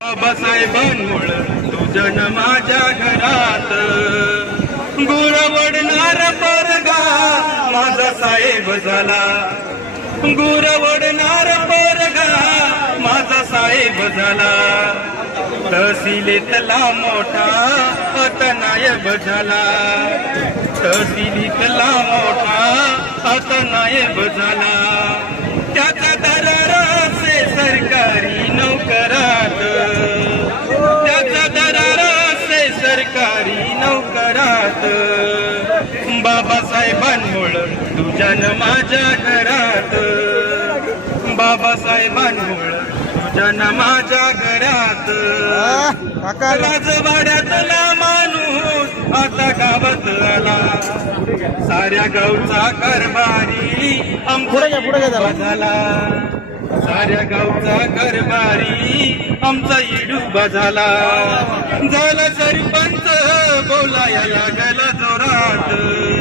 बाबासाहेबांमुळं तुझं माझ्या घरात गुर वडणार पोरगा माझा साहेब झाला. गुर वडणार पोरगा माझा साहेब झाला. तहसीलीतला मोठा आता नायब झाला. तहसीलीतला मोठा आता नायब झाला. त्याचा दरार असे सरकारी नोकरात. त्याचा दरार असे सरकारी नोकरात. बाबासाहेबांमुळं तुझ्यानं माझ्या घरात. बाबासाहेबांमुळं तुझ्यानं माझ्या घरात. राजवाड्यातला माणूस आता गावात आला. साऱ्या गावचा कारभारी आमचा झाला. साऱ्या गावचा कारभारी आमचा इडूबा झाला. झाला सरपंच बोलायला लागला जोरात.